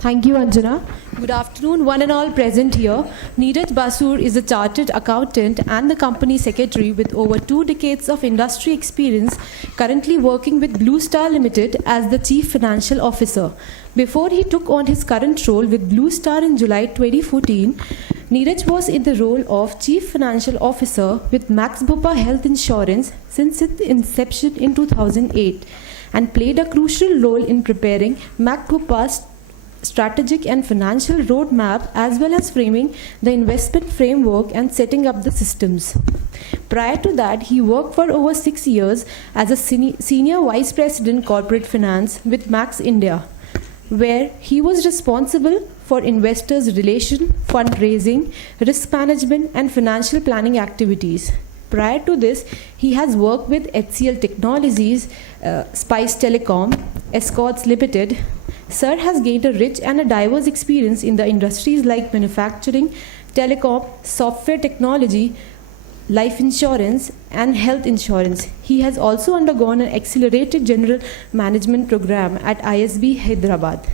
Thank you, Anjana. Good afternoon, one and all present here. Neeraj Basur is a chartered accountant and the company secretary with over 2 decades of industry experience, currently working with Bluestar Limited as the chief financial officer. Before he took on his current role with Bluestar in July 2014, Neeraj was in the role of chief financial officer with Max Bhopal Health Insurance since its inception in 2008 and played a crucial role in preparing Max Bhopal's strategic and financial roadmap as well as framing the investment framework and setting up the systems. Prior to that, he worked for over 6 years as a senior vice president corporate finance with Max India, where he was responsible for investors' relation, fundraising, risk management, and financial planning activities. Prior to this, he has worked with HCL Technologies, Spice Telecom, Escorts Limited. Sir has gained a rich and a diverse experience in the industries like manufacturing, telecom, software technology, life insurance, and health insurance. He has also undergone an accelerated general management program at ISB Hyderabad.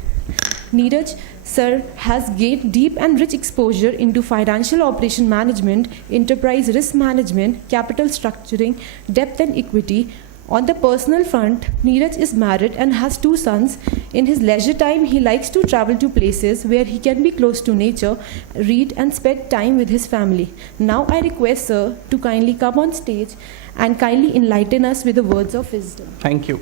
Neeraj, sir, has gained deep and rich exposure into financial operation management, enterprise risk management, capital structuring, debt and equity. On the personal front, Neeraj is married and has 2 sons. In his leisure time, he likes to travel to places where he can be close to nature, read and spend time with his family. Now I request sir to kindly come on stage and kindly enlighten us with the words of wisdom. Thank you.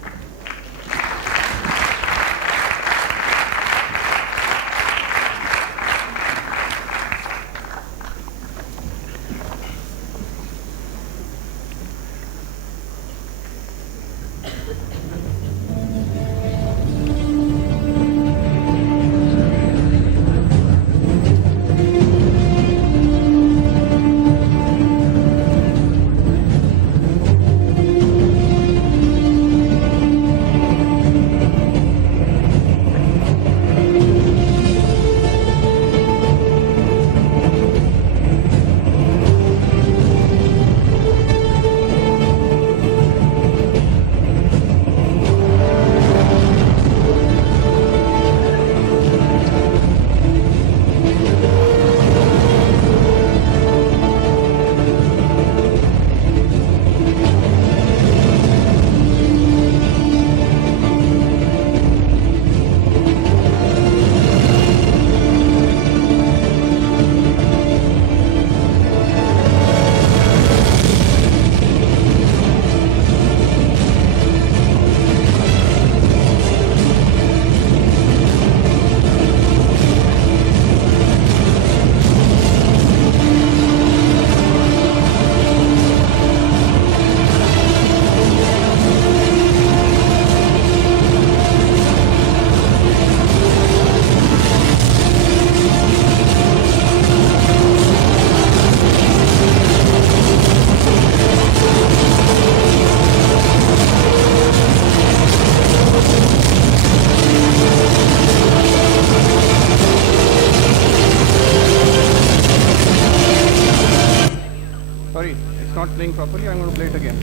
Sorry, it's not playing properly. I'm going to play it again.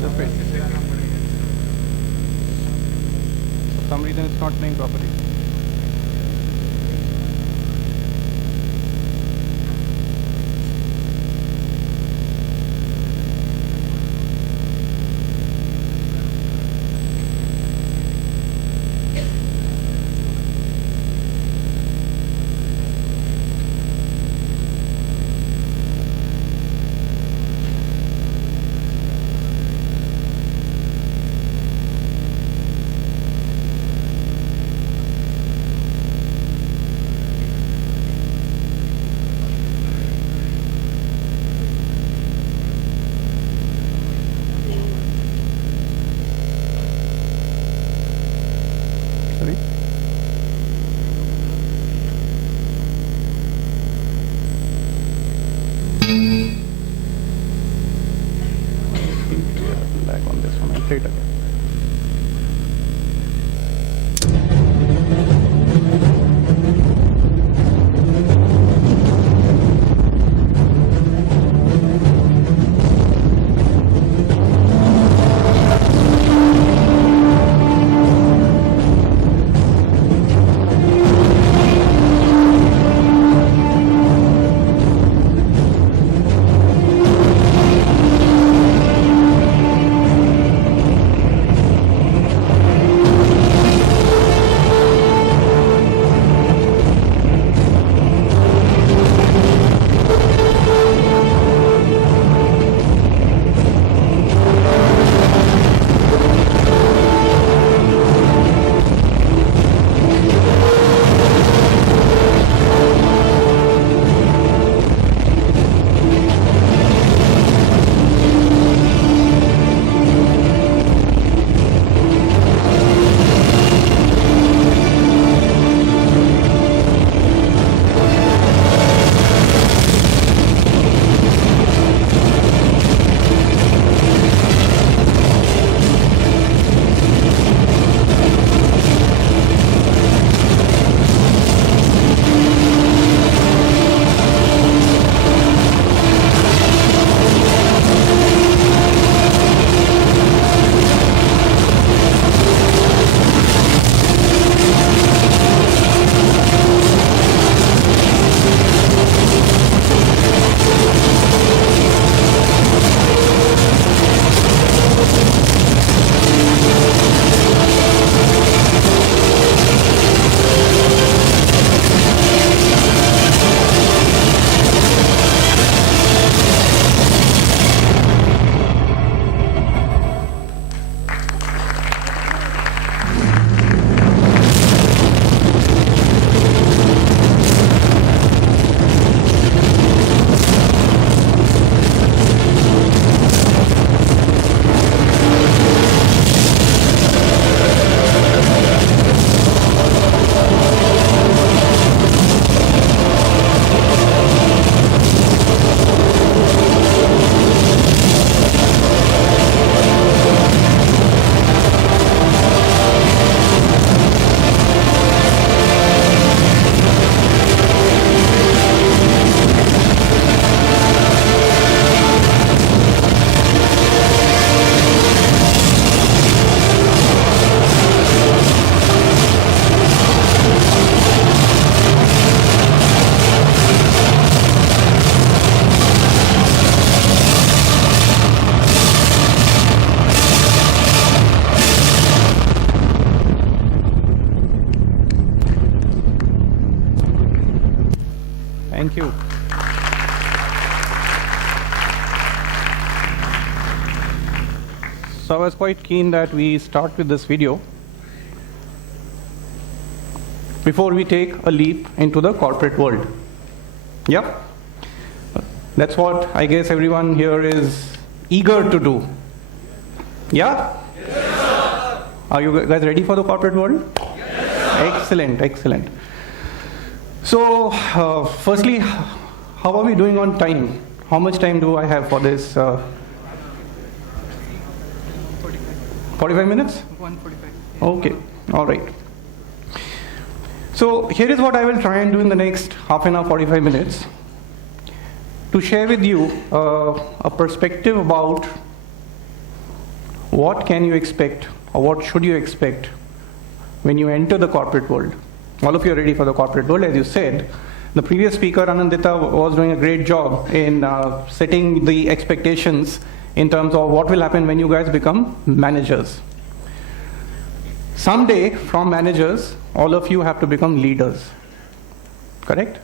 Just wait. For some reason, it's not playing properly. Sorry. Lag on this one. I'll play it again. So I was quite keen that we start with this video before we take a leap into the corporate world. Yeah? That's what I guess everyone here is eager to do. Yeah? Yes. Are you guys ready for the corporate world? Yes. Excellent, excellent. So, firstly, how are we doing on time? How much time do I have for this? 45 minutes? 145. Okay, all right. So here is what I will try and do in the next half an hour, 45 minutes, to share with you a perspective about what can you expect or what should you expect when you enter the corporate world. All of you are ready for the corporate world, as you said. The previous speaker, Anandita, was doing a great job in setting the expectations in terms of what will happen when you guys become managers. Someday, from managers, all of you have to become leaders. Correct?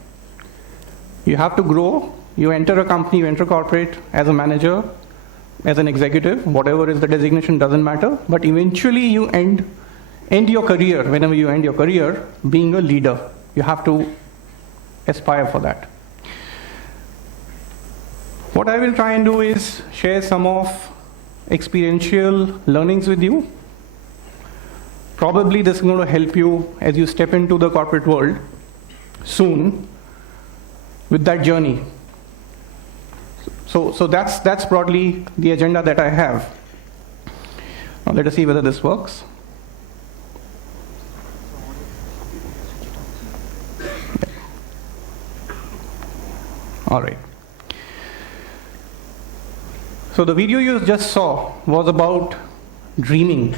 You have to grow. You enter a company, you enter corporate as a manager, as an executive, whatever is the designation doesn't matter. But eventually you end your career, whenever you end your career, being a leader. You have to aspire for that. What I will try and do is share some of experiential learnings with you. Probably this is going to help you as you step into the corporate world soon with that journey. So that's broadly the agenda that I have. Now let us see whether this works. All right. So the video you just saw was about dreaming.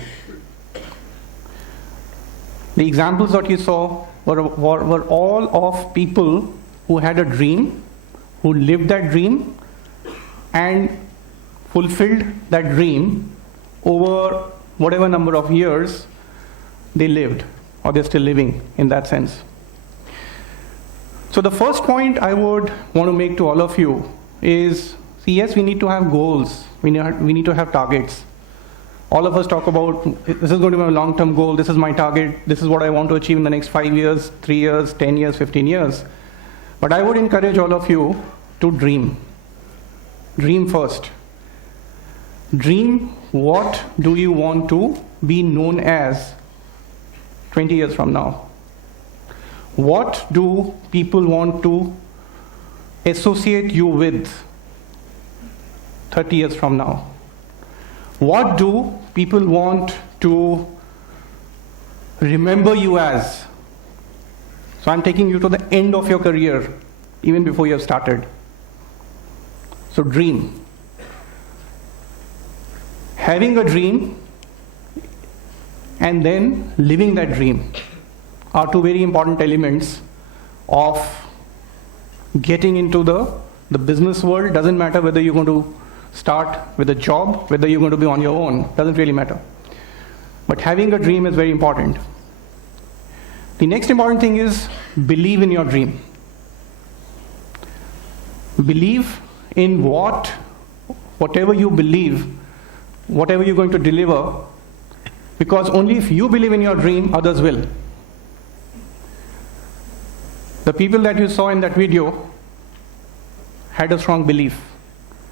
The examples that you saw were all of people who had a dream, who lived that dream, and fulfilled that dream over whatever number of years they lived, or they're still living in that sense. So the first point I would want to make to all of you is, see, yes, we need to have goals. We need to have targets. All of us talk about, this is going to be a long-term goal, this is my target, this is what I want to achieve in the next 5 years, 3 years, 10 years, 15 years. But I would encourage all of you to dream. Dream first. Dream, what do you want to be known as 20 years from now? What do people want to associate you with 30 years from now? What do people want to remember you as? So I'm taking you to the end of your career, even before you have started. So dream. Having a dream and then living that dream are two very important elements of getting into the business world. Doesn't matter whether you're going to start with a job, whether you're going to be on your own, doesn't really matter. But having a dream is very important. The next important thing is believe in your dream. Believe in whatever you believe, whatever you're going to deliver, because only if you believe in your dream, others will. The people that you saw in that video had a strong belief.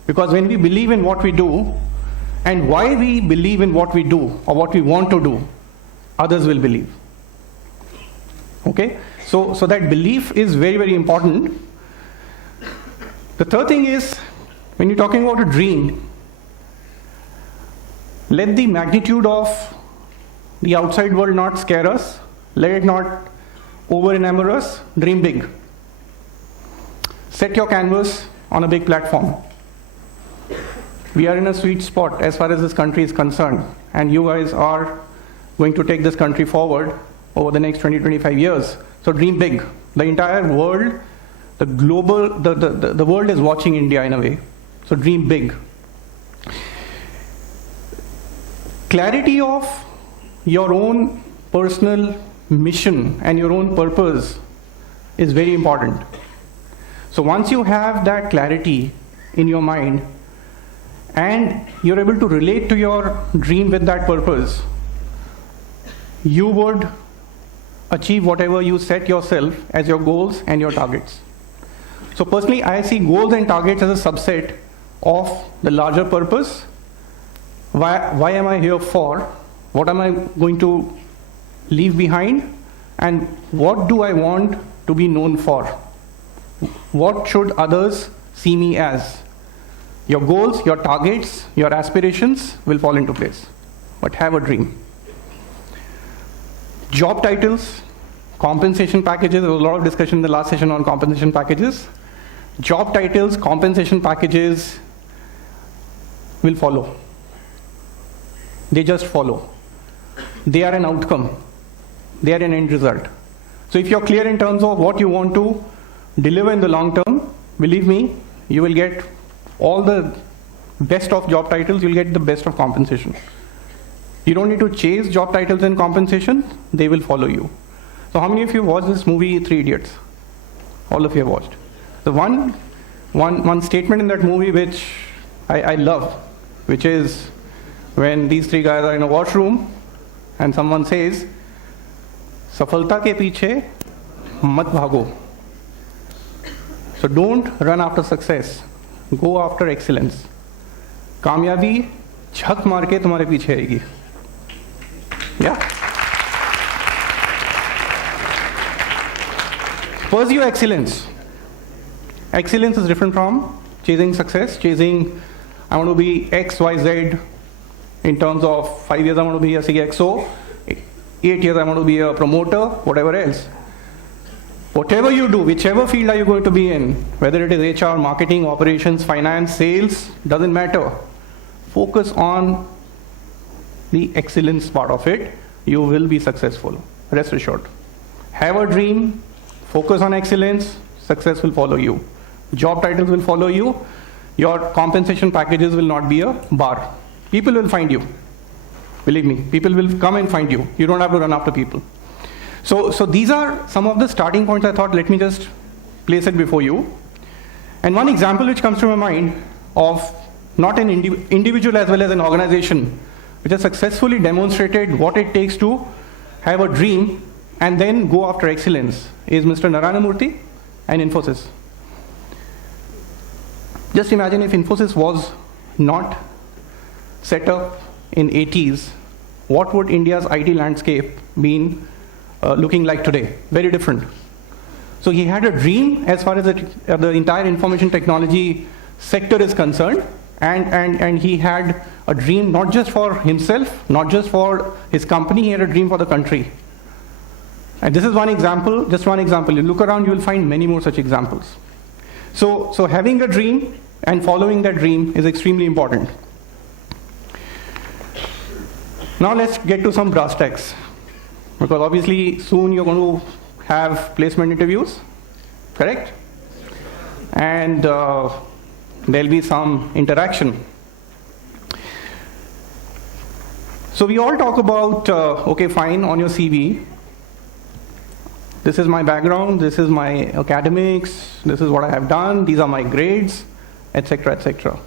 Because when we believe in what we do, and why we believe in what we do, or what we want to do, others will believe. Okay? So that belief is very, very important. The third thing is, when you're talking about a dream, let the magnitude of the outside world not scare us. Let it not over-enamor us. Dream big. Set your canvas on a big platform. We are in a sweet spot as far as this country is concerned, and you guys are going to take this country forward over the next 20-25 years. So dream big. The entire world, the world is watching India in a way. So dream big. Clarity of your own personal mission and your own purpose is very important. So once you have that clarity in your mind, and you're able to relate to your dream with that purpose, you would achieve whatever you set yourself as your goals and your targets. So personally, I see goals and targets as a subset of the larger purpose. Why am I here for? What am I going to leave behind? And what do I want to be known for? What should others see me as? Your goals, your targets, your aspirations will fall into place. But have a dream. Job titles, compensation packages. There was a lot of discussion in the last session on compensation packages. Job titles, compensation packages will follow. They just follow. They are an outcome. They are an end result. So if you're clear in terms of what you want to deliver in the long term, believe me, you will get all the best of job titles, you'll get the best of compensation. You don't need to chase job titles and compensation, they will follow you. So how many of you watched this movie, Three Idiots? All of you have watched. The one statement in that movie which I love, which is when these three guys are in a washroom and someone says, सफलता के पीछे मत भागो. So don't run after success. Go after excellence. कामयाबी झक मार के तुम्हारे पीछे आएगी. Yeah. Pursue excellence. Excellence is different from chasing success. Chasing, I want to be X, Y, Z. In terms of 5 years, I want to be a CXO. 8 years, I want to be a promoter. Whatever else. Whatever you do, whichever field are you going to be in, whether it is HR, marketing, operations, finance, sales, doesn't matter. Focus on the excellence part of it. You will be successful. Rest assured. Have a dream. Focus on excellence. Success will follow you. Job titles will follow you. Your compensation packages will not be a bar. People will find you. Believe me, people will come and find you. You don't have to run after people. So these are some of the starting points I thought, let me just place it before you. And one example which comes to my mind of not an individual as well as an organization which has successfully demonstrated what it takes to have a dream and then go after excellence is Mr. Narayana Murthy and Infosys. Just imagine if Infosys was not set up in 80s, what would India's IT landscape been looking like today? Very different. So he had a dream as far as the entire information technology sector is concerned, and he had a dream not just for himself, not just for his company, he had a dream for the country. And this is one example, just one example. You look around, you will find many more such examples. So having a dream and following that dream is extremely important. Now let's get to some brass tacks, because obviously soon you're going to have placement interviews, correct? And there'll be some interaction. So we all talk about, okay, fine, on your CV, this is my background, this is my academics, this is what I have done, these are my grades, etc., etc.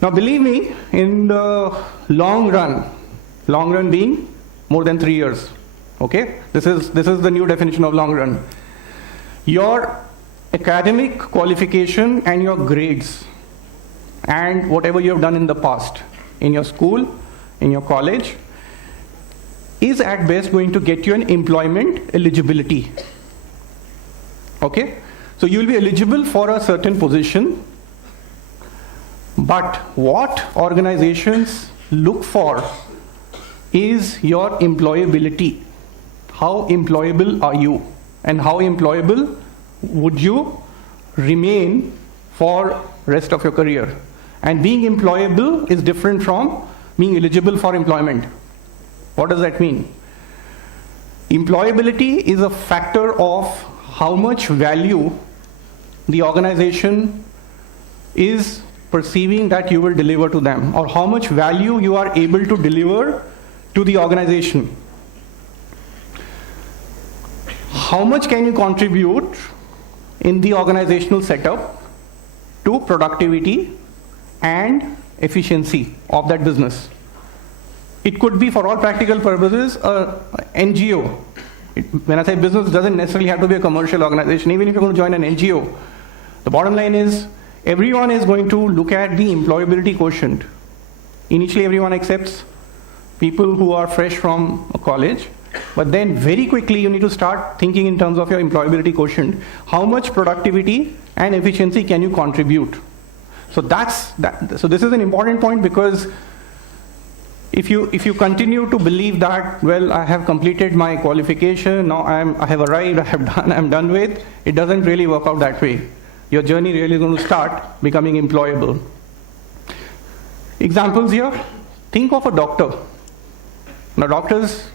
Now believe me, in the long run being more than 3 years, okay? This is the new definition of long run. Your academic qualification and your grades and whatever you have done in the past, in your school, in your college, is at best going to get you an employment eligibility. Okay? So you will be eligible for a certain position, but what organizations look for is your employability. How employable are you? And how employable would you remain for rest of your career? And being employable is different from being eligible for employment. What does that mean? Employability is a factor of how much value the organization is perceiving that you will deliver to them, or how much value you are able to deliver to the organization. How much can you contribute in the organizational setup to productivity and efficiency of that business. It could be, for all practical purposes, a NGO. When I say business, it doesn't necessarily have to be a commercial organization. Even if you're going to join an NGO, the bottom line is everyone is going to look at the employability quotient. Initially, everyone accepts people who are fresh from college, but then very quickly you need to start thinking in terms of your employability quotient. How much productivity and efficiency can you contribute? So So this is an important point, because if you continue to believe that, well, I have completed my qualification, now I have arrived, I'm done with, it doesn't really work out that way. Your journey really is going to start becoming employable. Examples here, think of a doctor. Now doctors,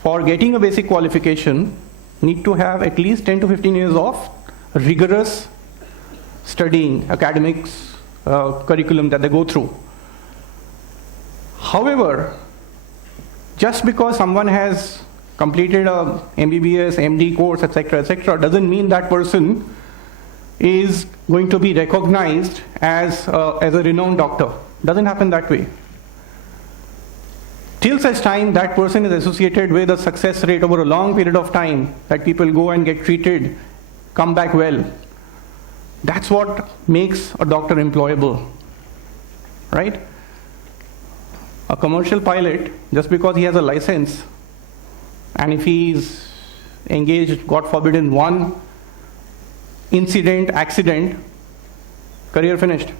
for getting a basic qualification, need to have at least 10 to 15 years of rigorous studying, academics, curriculum that they go through. However, just because someone has completed a MBBS, MD course, etc., doesn't mean that person is going to be recognized as a renowned doctor. Doesn't happen that way. Till such time that person is associated with a success rate over a long period of time, that people go and get treated, come back well. That's what makes a doctor employable, right? A commercial pilot, just because he has a license, and if he's engaged, God forbid, in one accident, career finished.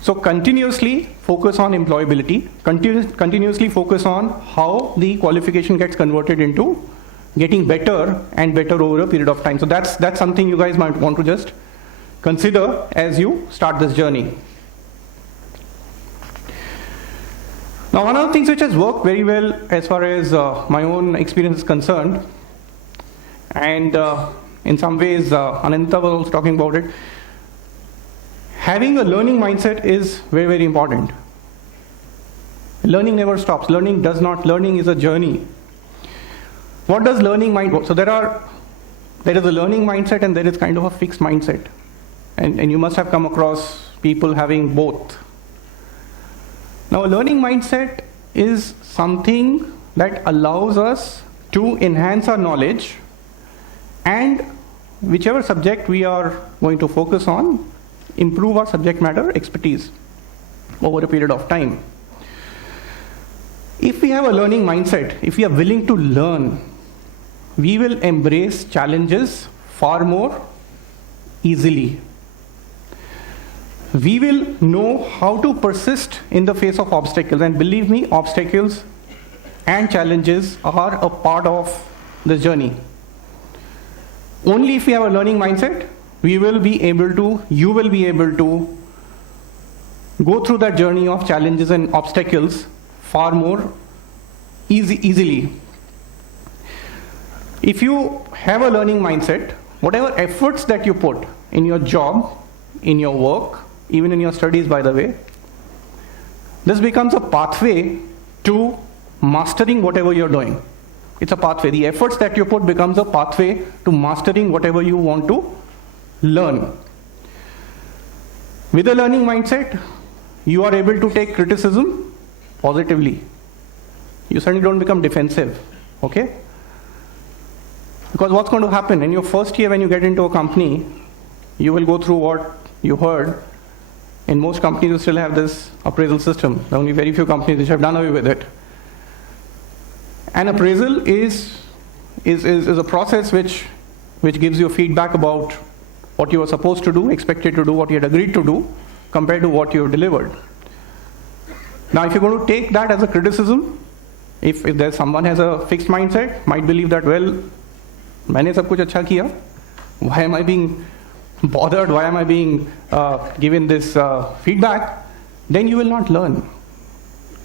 So continuously focus on employability, continuously focus on how the qualification gets converted into getting better and better over a period of time. So that's something you guys might want to just consider as you start this journey. Now, one of the things which has worked very well as far as my own experience is concerned, and in some ways Ananta was also talking about it, having a learning mindset is very, very important. Learning never stops. Learning is a journey. What does learning mind? So there is a learning mindset and there is kind of a fixed mindset. And you must have come across people having both. Now, a learning mindset is something that allows us to enhance our knowledge, and whichever subject we are going to focus on, improve our subject matter expertise over a period of time. If we have a learning mindset, if we are willing to learn, we will embrace challenges far more easily. We will know how to persist in the face of obstacles, and believe me, obstacles and challenges are a part of the journey. Only if we have a learning mindset, you will be able to go through that journey of challenges and obstacles far more easily. If you have a learning mindset, whatever efforts that you put in your job, in your work, even in your studies, by the way, this becomes a pathway to mastering whatever you're doing. It's a pathway. The efforts that you put becomes a pathway to mastering whatever you want to learn. With a learning mindset, you are able to take criticism positively. You certainly don't become defensive, okay? Because what's going to happen in your first year when you get into a company, you will go through what you heard. In most companies, you still have this appraisal system. There are only very few companies which have done away with it. And appraisal is a process which gives you feedback about what you were supposed to do, expected to do, what you had agreed to do, compared to what you delivered. Now, if you're going to take that as a criticism, if there's someone has a fixed mindset, might believe that, well, मैंने सब कुछ अच्छा किया, why am I being bothered, why am I being given this feedback, then you will not learn.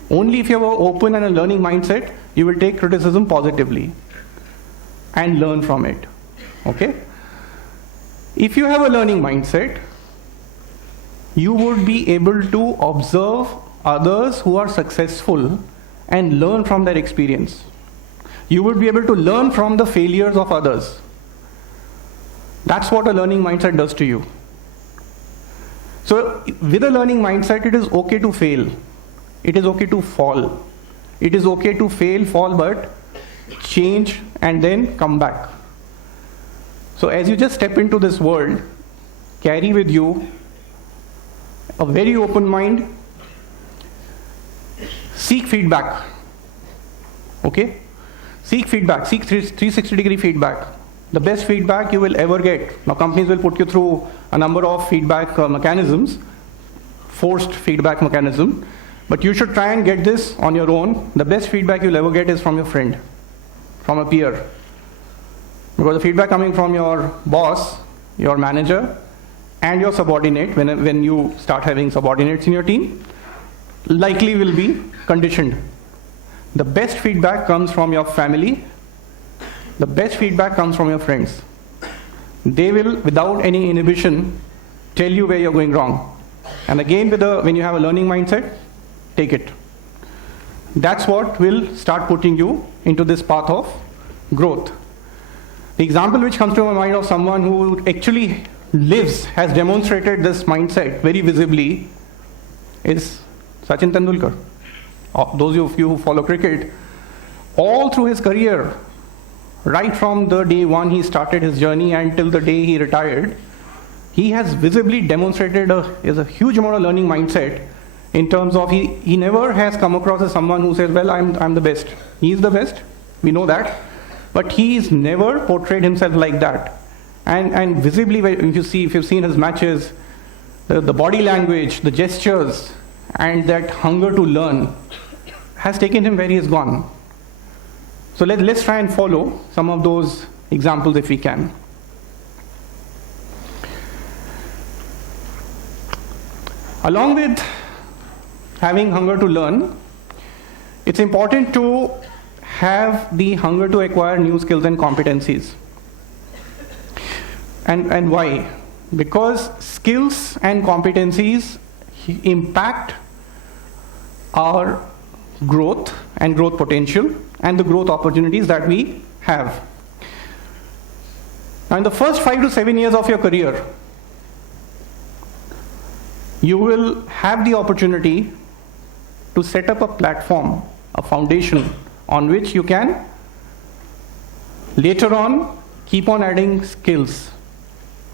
Only if you have an open and a learning mindset, you will take criticism positively and learn from it, okay? If you have a learning mindset, you would be able to observe others who are successful and learn from their experience. You would be able to learn from the failures of others. That's what a learning mindset does to you. So with a learning mindset, it is okay to fail. It is okay to fall. It is okay to fail, fall, but change and then come back. So as you just step into this world, carry with you a very open mind. Seek feedback. Okay? Seek feedback. Seek 360-degree feedback. The best feedback you will ever get. Now companies will put you through a number of feedback mechanisms, forced feedback mechanism, but you should try and get this on your own. The best feedback you'll ever get is from your friend, from a peer. Because the feedback coming from your boss, your manager, and your subordinate, when you start having subordinates in your team, likely will be conditioned. The best feedback comes from your family. The best feedback comes from your friends. They will, without any inhibition, tell you where you're going wrong. And again, when you have a learning mindset, take it. That's what will start putting you into this path of growth. The example which comes to my mind of someone who actually has demonstrated this mindset very visibly is Sachin Tendulkar. Those of you who follow cricket, all through his career, right from the day one he started his journey until the day he retired, he has visibly demonstrated a huge amount of learning mindset in terms of he never has come across as someone who says, well, I'm the best. He is the best, we know that, but he's never portrayed himself like that. And visibly, if you've seen his matches, the body language, the gestures, and that hunger to learn has taken him where he has gone. So let's try and follow some of those examples if we can. Along with having hunger to learn, it's important to have the hunger to acquire new skills and competencies. And why? Because skills and competencies impact our growth and growth potential and the growth opportunities that we have. Now in the first 5 to 7 years of your career, you will have the opportunity to set up a platform, a foundation on which you can later on keep on adding skills,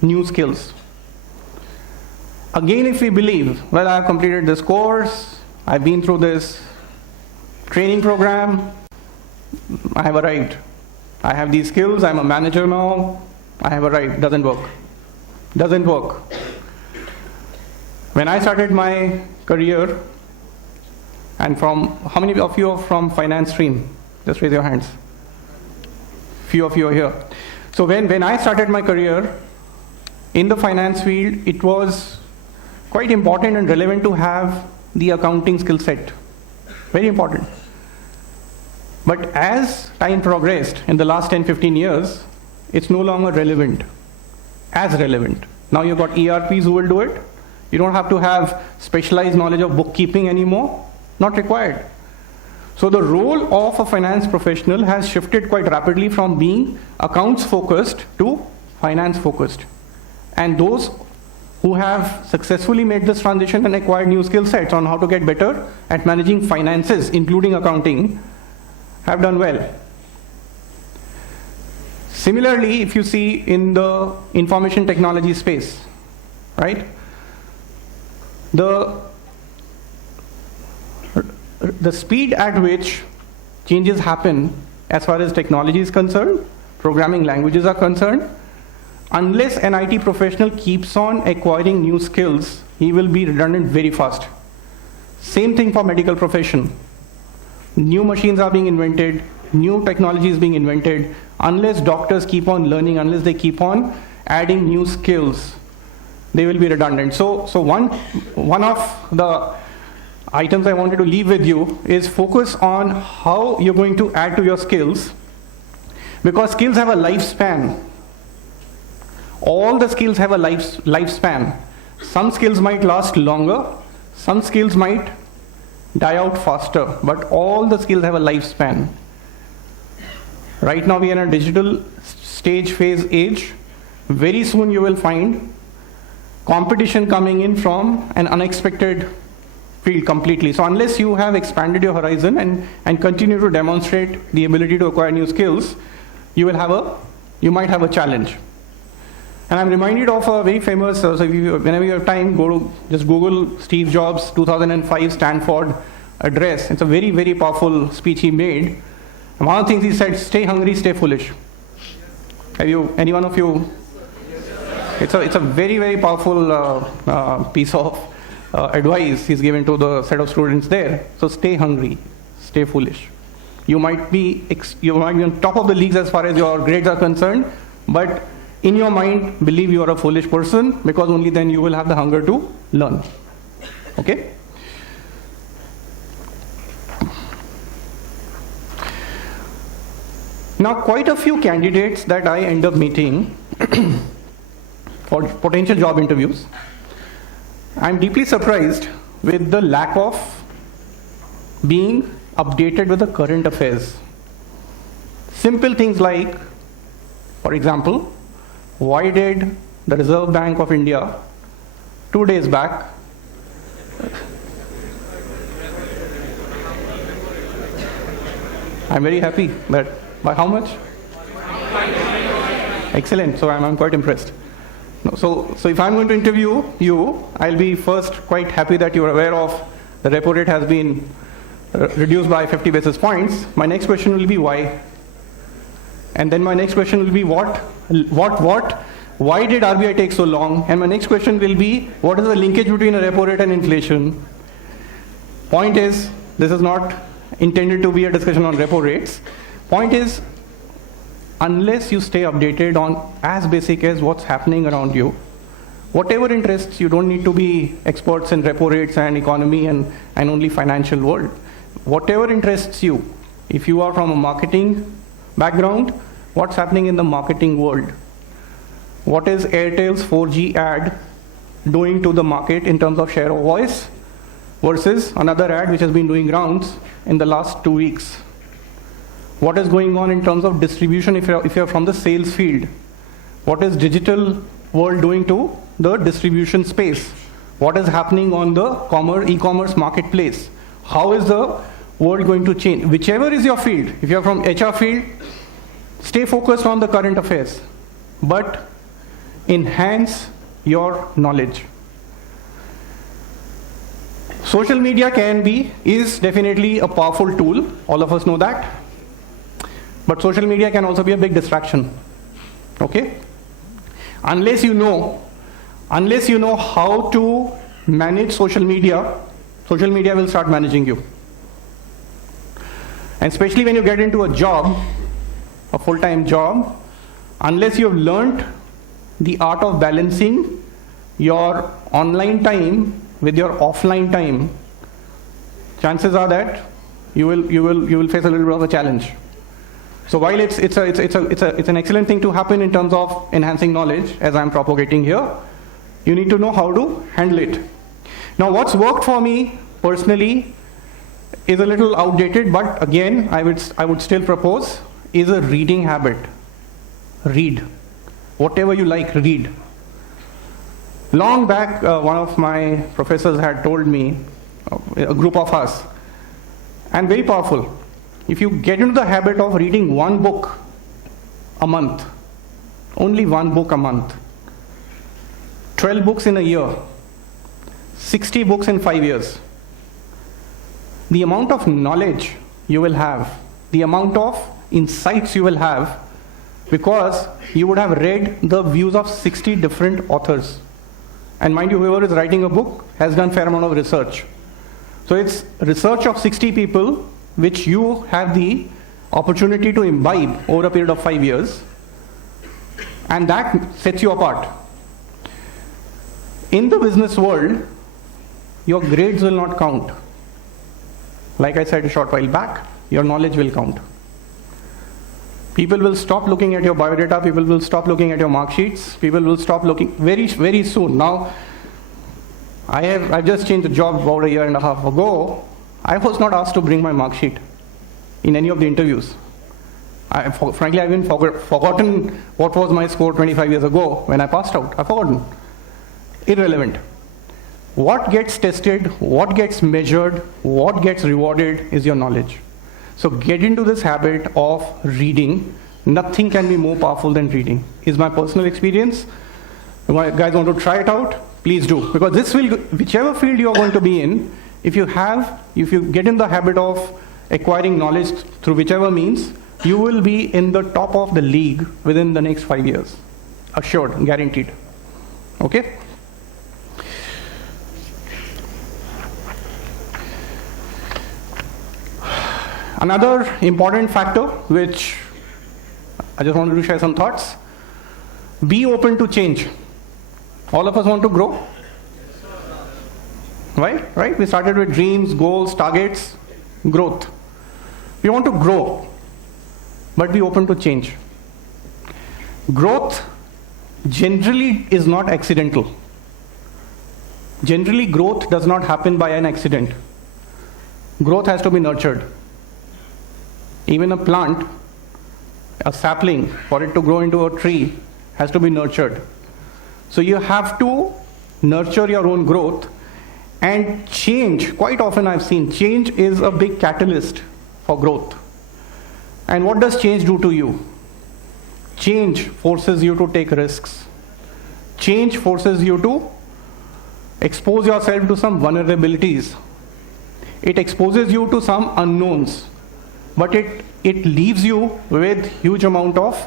new skills. Again, if we believe, well, I've completed this course, I've been through this training program, I have arrived. I have these skills, I'm a manager now, I have arrived. Doesn't work. Doesn't work. When I started my career, and how many of you are from finance stream? Just raise your hands. Few of you are here. So when I started my career in the finance field, it was quite important and relevant to have the accounting skill set. Very important. But as time progressed in the last 10-15 years, it's no longer relevant, as relevant. Now you've got ERPs who will do it. You don't have to have specialized knowledge of bookkeeping anymore. Not required. So the role of a finance professional has shifted quite rapidly from being accounts focused to finance focused. And those who have successfully made this transition and acquired new skill sets on how to get better at managing finances, including accounting, have done well. Similarly, if you see in the information technology space, right? The speed at which changes happen as far as technology is concerned, programming languages are concerned, unless an IT professional keeps on acquiring new skills, he will be redundant very fast. Same thing for medical profession. New machines are being invented, new technology is being invented. Unless doctors keep on learning, unless they keep on adding new skills, they will be redundant. So one of the items I wanted to leave with you is focus on how you're going to add to your skills, because skills have a lifespan. All the skills have a lifespan. Some skills might last longer, some skills might die out faster, but all the skills have a lifespan. Right now we are in a digital stage phase age. Very soon you will find competition coming in from an unexpected field completely. So unless you have expanded your horizon and continue to demonstrate the ability to acquire new skills, you might have a challenge. And I'm reminded of a very famous, so whenever you have time, just Google Steve Jobs' 2005 Stanford address. It's a very, very powerful speech he made. And one of the things he said, stay hungry, stay foolish. Any one of you? It's a very, very powerful piece of advice he's given to the set of students there. So stay hungry, stay foolish. You might be on top of the leagues as far as your grades are concerned, but in your mind, believe you are a foolish person, because only then you will have the hunger to learn. Okay? Now, quite a few candidates that I end up meeting for potential job interviews, I'm deeply surprised with the lack of being updated with the current affairs. Simple things like, for example, why did the Reserve Bank of India 2 days back I'm very happy that by how much? Excellent. So I'm quite impressed. So if I'm going to interview you, I'll be first quite happy that you're aware of the repo rate has been reduced by 50 basis points. My next question will be why? And then my next question will be what? Why did RBI take so long? And my next question will be, what is the linkage between a repo rate and inflation? Point is, this is not intended to be a discussion on repo rates. Point is, unless you stay updated on as basic as what's happening around you, whatever interests, you don't need to be experts in repo rates and economy and only financial world. Whatever interests you, if you are from a marketing background, what's happening in the marketing world? What is Airtel's 4G ad doing to the market in terms of share of voice versus another ad which has been doing rounds in the last 2 weeks? What is going on in terms of distribution if you're from the sales field? What is digital world doing to the distribution space? What is happening on the e-commerce marketplace? How is the world going to change? Whichever is your field, if you're from HR field, stay focused on the current affairs, but enhance your knowledge. Social media is definitely a powerful tool, all of us know that. But social media can also be a big distraction. Okay? Unless you know how to manage social media will start managing you. And especially when you get into a job, a full-time job, unless you've learned the art of balancing your online time with your offline time, chances are that you will face a little bit of a challenge. So while it's an excellent thing to happen in terms of enhancing knowledge, as I'm propagating here, you need to know how to handle it. Now, what's worked for me personally is a little outdated, but again, I would still propose is a reading habit. Read. Whatever you like, read. Long back, one of my professors had told me, a group of us, and very powerful, if you get into the habit of reading one book a month, only one book a month, 12 books in a year, 60 books in 5 years, the amount of knowledge you will have, the amount of insights you will have, because you would have read the views of 60 different authors. And mind you, whoever is writing a book has done a fair amount of research. So it's research of 60 people which you have the opportunity to imbibe over a period of 5 years, and that sets you apart. In the business world, your grades will not count. Like I said a short while back, your knowledge will count. People will stop looking at your biodata, people will stop looking at your mark sheets, people will stop looking very, very soon. Now, I've just changed the job about a year and a half ago. I was not asked to bring my mark sheet in any of the interviews. Frankly, I've even forgotten what was my score 25 years ago when I passed out. I've forgotten. irrelevant. What gets tested, what gets measured, what gets rewarded is your knowledge. So get into this habit of reading. Nothing can be more powerful than reading, is my personal experience. If you guys want to try it out, please do. Because this will, whichever field you are going to be in, if you get in the habit of acquiring knowledge through whichever means, you will be in the top of the league within the next 5 years. Assured, guaranteed. Okay? Another important factor, which I just wanted to share some thoughts. Be open to change. All of us want to grow. Right? We started with dreams, goals, targets, growth. We want to grow, but be open to change. Growth generally is not accidental. Generally, growth does not happen by an accident. Growth has to be nurtured. Even a plant, a sapling, for it to grow into a tree, has to be nurtured. So you have to nurture your own growth, and change, quite often I've seen, change is a big catalyst for growth. And what does change do to you? Change forces you to take risks. Change forces you to expose yourself to some vulnerabilities. It exposes you to some unknowns. But it leaves you with huge amount of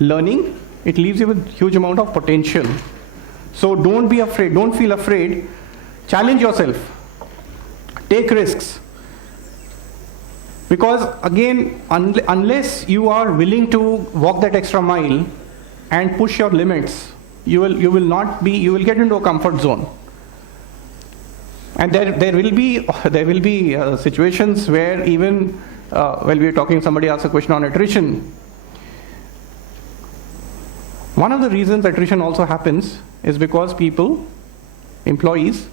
learning. It leaves you with huge amount of potential. So don't be afraid. Don't feel afraid. Challenge yourself. Take risks. Because again, unless you are willing to walk that extra mile and push your limits, you will get into a comfort zone. And there will be situations where even while we were talking, somebody asked a question on attrition. One of the reasons attrition also happens is because people, employees,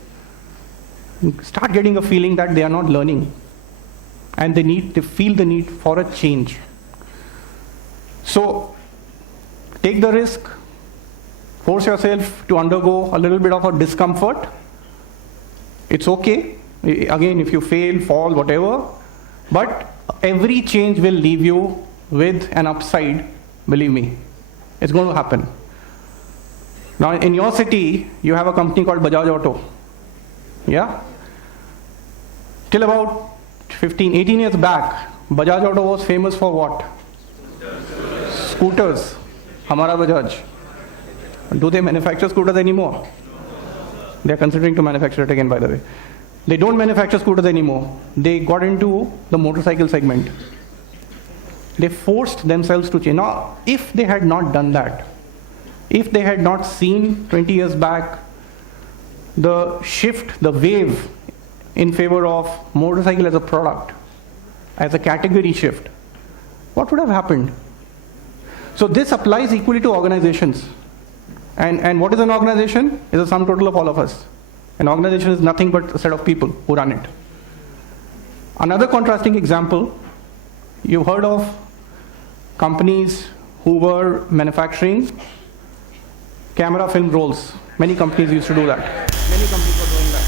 start getting a feeling that they are not learning, and they feel the need for a change. So take the risk, force yourself to undergo a little bit of a discomfort. It's okay. Again, if you fail, fall, whatever, but every change will leave you with an upside, believe me. It's going to happen. Now, in your city, you have a company called Bajaj Auto. Yeah? Till about 18 years back, Bajaj Auto was famous for what? Scooters. Hamara Bajaj. Do they manufacture scooters anymore? They are considering to manufacture it again, by the way. They don't manufacture scooters anymore. They got into the motorcycle segment. They forced themselves to change. Now, if they had not done that, if they had not seen 20 years back the shift, the wave in favor of motorcycle as a product, as a category shift, what would have happened? So this applies equally to organizations. And what is an organization? It's a sum total of all of us. An organization is nothing but a set of people who run it. Another contrasting example, you've heard of companies who were manufacturing camera film rolls. Many companies used to do that. Many companies were doing that.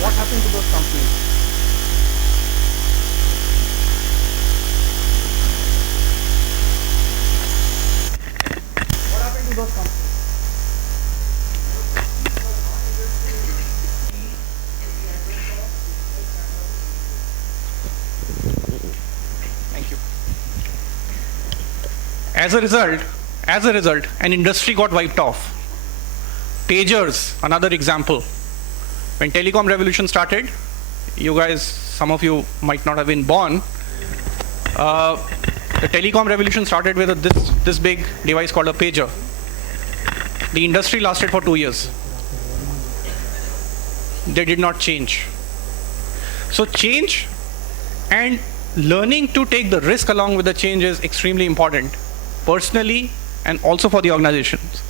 What happened to those companies? What happened to those companies? Thank you. As a result, an industry got wiped off. Pagers, another example. When telecom revolution started, you guys, some of you might not have been born. The telecom revolution started with this big device called a pager. The industry lasted for 2 years. They did not change. So change and learning to take the risk along with the change is extremely important, personally and also for the organizations.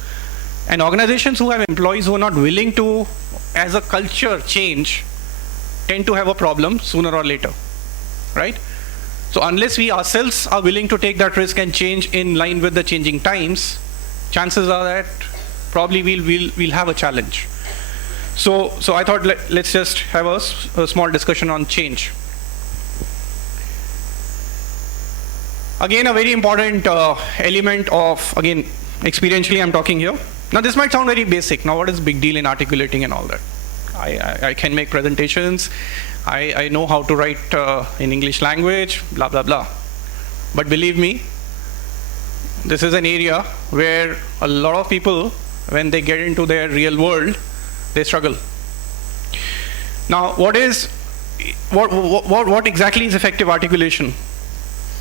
And organizations who have employees who are not willing to, as a culture, change, tend to have a problem sooner or later, right? So unless we ourselves are willing to take that risk and change in line with the changing times, chances are that probably we'll have a challenge. So I thought let's just have a small discussion on change. Again, a very important element of, again, experientially I'm talking here. Now this might sound very basic. Now what is big deal in articulating and all that? I can make presentations. I know how to write in English language, blah, blah, blah. But believe me, this is an area where a lot of people, when they get into their real world, they struggle. Now, what exactly is effective articulation?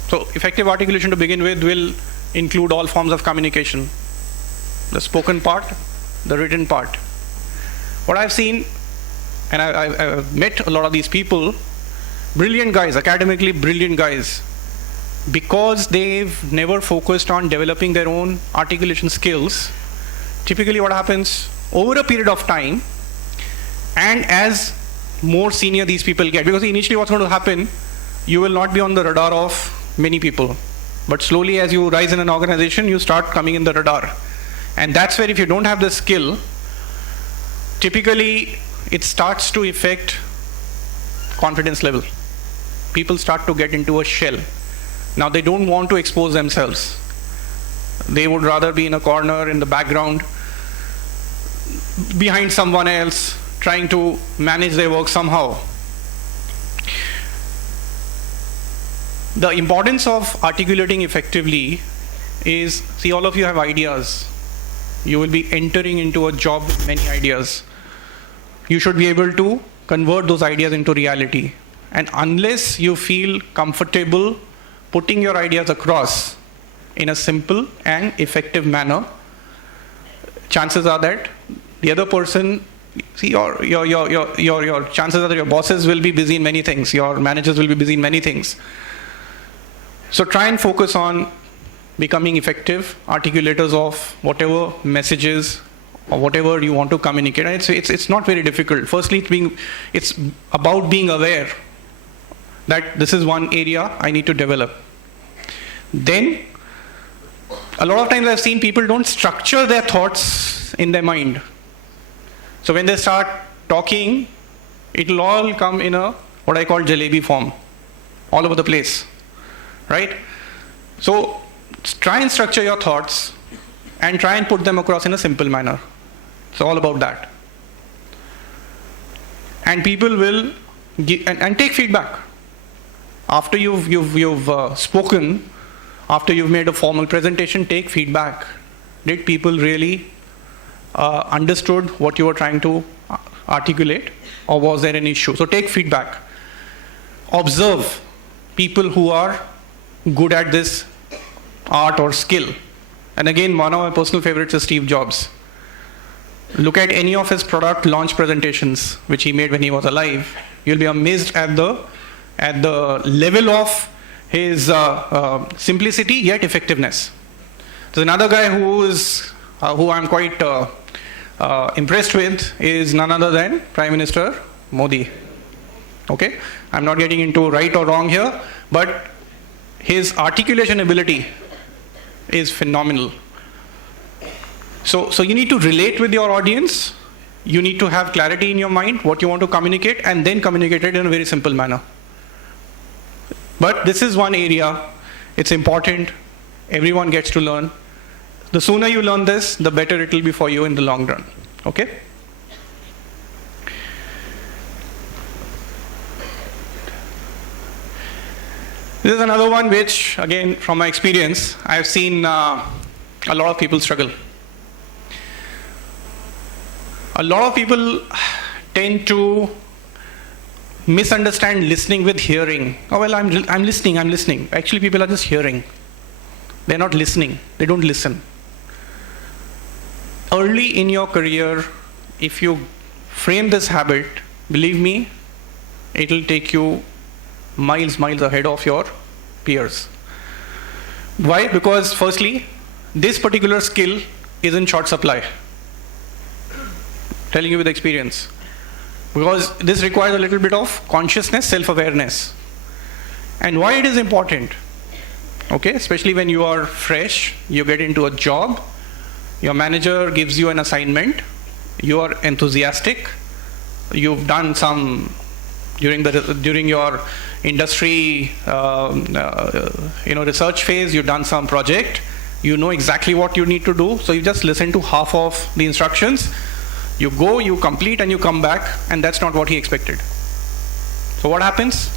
So, effective articulation to begin with will include all forms of communication. The spoken part, the written part. What I've seen, and I've met a lot of these people, brilliant guys, academically brilliant guys, because they've never focused on developing their own articulation skills. Typically what happens over a period of time, and as more senior these people get, because initially what's going to happen, you will not be on the radar of many people, but slowly as you rise in an organization, you start coming in the radar. And that's where if you don't have the skill, typically it starts to affect confidence level. People start to get into a shell. Now they don't want to expose themselves. They would rather be in a corner in the background, behind someone else, trying to manage their work somehow. The importance of articulating effectively is, see, all of you have ideas. You will be entering into a job with many ideas. You should be able to convert those ideas into reality. And unless you feel comfortable putting your ideas across in a simple and effective manner, chances are that the other person, see, your chances are that your bosses will be busy in many things, your managers will be busy in many things. So try and focus on becoming effective articulators of whatever messages or whatever you want to communicate. And it's not very difficult. Firstly, it's about being aware that this is one area I need to develop. Then, a lot of times I've seen people don't structure their thoughts in their mind. So when they start talking, it'll all come in a what I call jalebi form, all over the place, right? So try and structure your thoughts and try and put them across in a simple manner. It's all about that. And people will give, and take feedback. After you've spoken, after you've made a formal presentation, take feedback. Did people really understood what you were trying to articulate, or was there an issue? So take feedback. Observe people who are good at this art or skill. And again, one of my personal favorites is Steve Jobs. Look at any of his product launch presentations which he made when he was alive. You'll be amazed at the level of his simplicity yet effectiveness. There's another guy who I'm quite impressed with is none other than Prime Minister Modi. Okay, I'm not getting into right or wrong here, but his articulation ability is phenomenal. So you need to relate with your audience. You need to have clarity in your mind what you want to communicate, and then communicate it in a very simple manner. But this is one area, it's important, everyone gets to learn. The sooner you learn this, the better it will be for you in the long run, okay? This is another one which, again, from my experience, I've seen a lot of people struggle. A lot of people tend to misunderstand listening with hearing. Oh, well, I'm listening. Actually, people are just hearing. They're not listening. They don't listen. Early in your career, if you frame this habit, believe me, it will take you miles ahead of your peers. Why? Because firstly, this particular skill is in short supply. Telling you with experience. Because this requires a little bit of consciousness, self-awareness. And why it is important? Okay, especially when you are fresh, you get into a job, Your manager gives you an assignment. You are enthusiastic. You've done some during your industry research phase. You've done some project. You know exactly what you need to do. So you just listen to half of the instructions. You go, you complete, and you come back, and that's not what he expected. So what happens?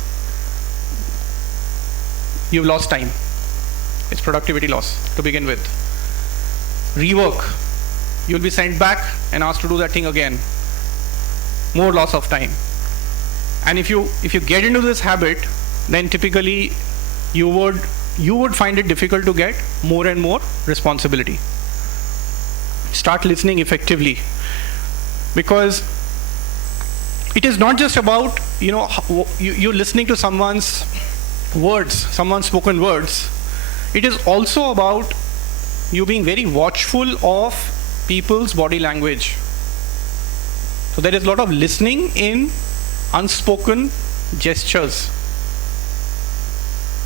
You've lost time. It's productivity loss to begin with. Rework. You'll be sent back and asked to do that thing again. More loss of time. And if you get into this habit, then typically you would find it difficult to get more and more responsibility. Start listening effectively, because it is not just about you listening to someone's words, someone's spoken words. It is also about you being very watchful of people's body language. So there is a lot of listening in unspoken gestures,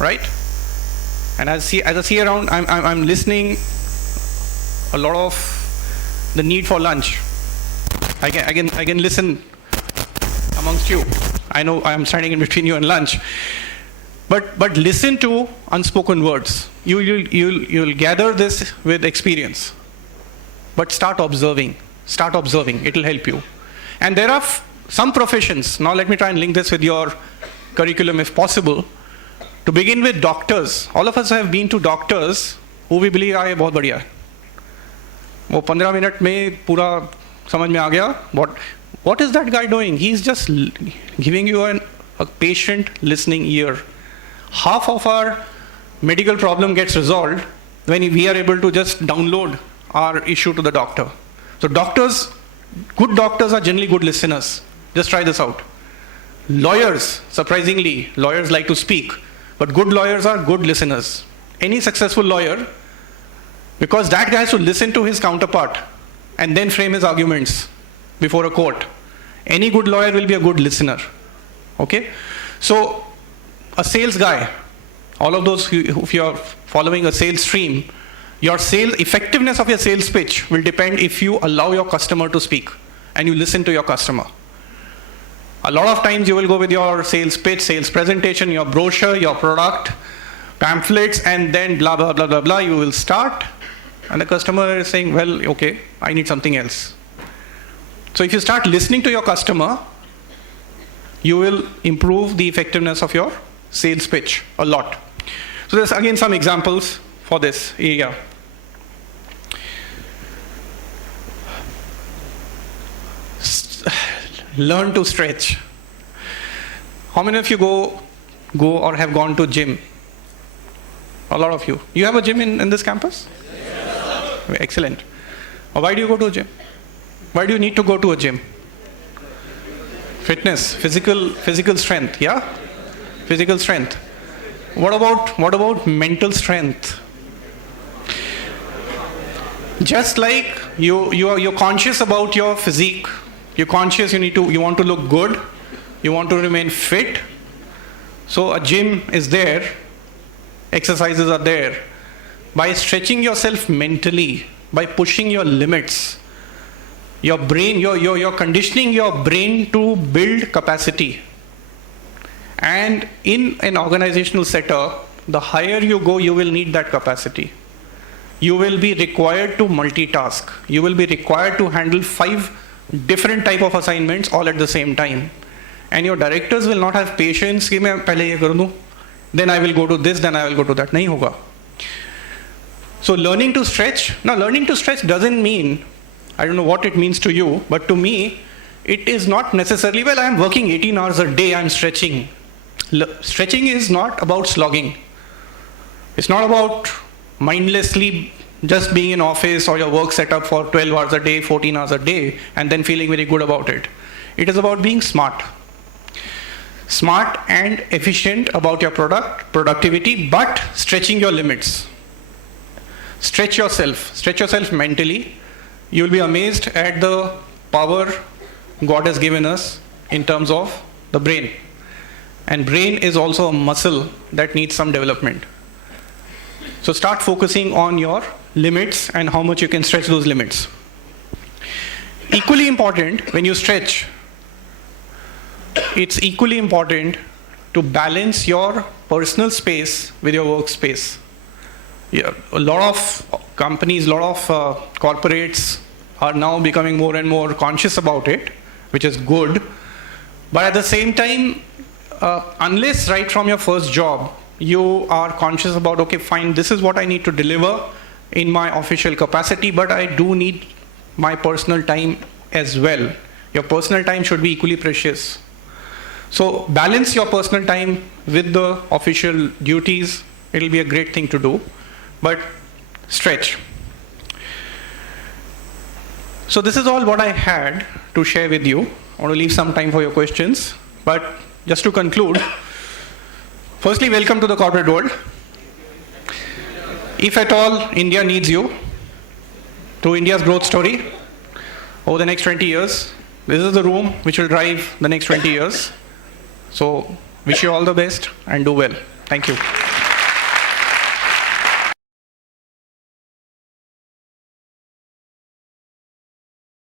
right? And as I see around, I'm listening a lot of the need for lunch. I can listen amongst you. I know I'm standing in between you and lunch, but listen to unspoken words. You'll gather this with experience. But start observing. It'll help you. And there are some professions. Now let me try and link this with your curriculum if possible. To begin with, doctors. All of us have been to doctors who we believe are बहुत बढ़िया है. वो 15 minute में पूरा समझ में आ गया. What is that guy doing? He's just giving you a patient listening ear. Half of our medical problem gets resolved when we are able to just download our issue to the doctor. So good doctors are generally good listeners. Just try this out. Lawyers, surprisingly, lawyers like to speak, but good lawyers are good listeners. Any successful lawyer, because that guy has to listen to his counterpart and then frame his arguments before a court. Any good lawyer will be a good listener. Okay? So, a sales guy, all of those if you are following a sales stream, your effectiveness of your sales pitch will depend if you allow your customer to speak and you listen to your customer. A lot of times you will go with your sales pitch, sales presentation, your brochure, your product, pamphlets, and then blah, blah, blah, blah, blah. You will start, and the customer is saying, well, okay, I need something else. So if you start listening to your customer, you will improve the effectiveness of your sales pitch a lot. So there's again some examples for this area. Learn to stretch. How many of you go or have gone to gym? A lot of you. You have a gym in this campus? Yes. Excellent. Why do you go to a gym? Why do you need to go to a gym? Fitness, physical strength, yeah? Physical strength. What about mental strength? Just like you're conscious about your physique, you're conscious you want to look good, you want to remain fit. So a gym is there, exercises are there. By stretching yourself mentally, by pushing your limits, your brain, you're conditioning your brain to build capacity. And in an organizational setup, the higher you go, you will need that capacity. You will be required to multitask. You will be required to handle 5 different type of assignments all at the same time. And your directors will not have patience कि मैं पहले ये कर दूँ, then I will go to this, then I will go to that. नहीं होगा. So learning to stretch. Now learning to stretch doesn't mean, I don't know what it means to you, but to me, it is not necessarily, well, I am working 18 hours a day, I am stretching. Stretching is not about slogging. It's not about mindlessly just being in office or your work set up for 12 hours a day, 14 hours a day, and then feeling very good about it. It is about being smart. Smart and efficient about your productivity, but stretching your limits. Stretch yourself mentally. You will be amazed at the power God has given us in terms of the brain. And brain is also a muscle that needs some development. So start focusing on your limits and how much you can stretch those limits. Equally important, when you stretch, it's equally important to balance your personal space with your workspace. Yeah, a lot of companies, a lot of corporates are now becoming more and more conscious about it, which is good. But at the same time, unless right from your first job, you are conscious about, okay, fine, this is what I need to deliver in my official capacity, but I do need my personal time as well. Your personal time should be equally precious. So balance your personal time with the official duties. It'll be a great thing to do, but stretch. So this is all what I had to share with you. I want to leave some time for your questions, but just to conclude, firstly, welcome to the corporate world. If at all India needs you to India's growth story over the next 20 years, this is the room which will drive the next 20 years. So wish you all the best and do well. Thank you.